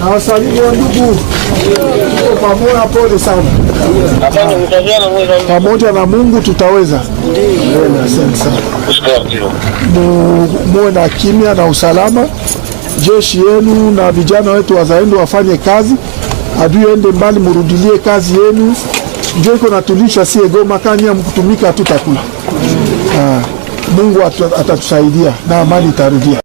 Nawasalimu ndugu, pamoja, pole sana. Pamoja na Mungu tutaweza. Asante sana. Muwe na kimya na usalama. Jeshi yenu na vijana wetu wazalendo wafanye kazi. Adui ende mbali, murudilie kazi yenu. Ndio iko natulisha sie Goma, kanya mkutumika hatutakula. Mungu atatusaidia na amani itarudia.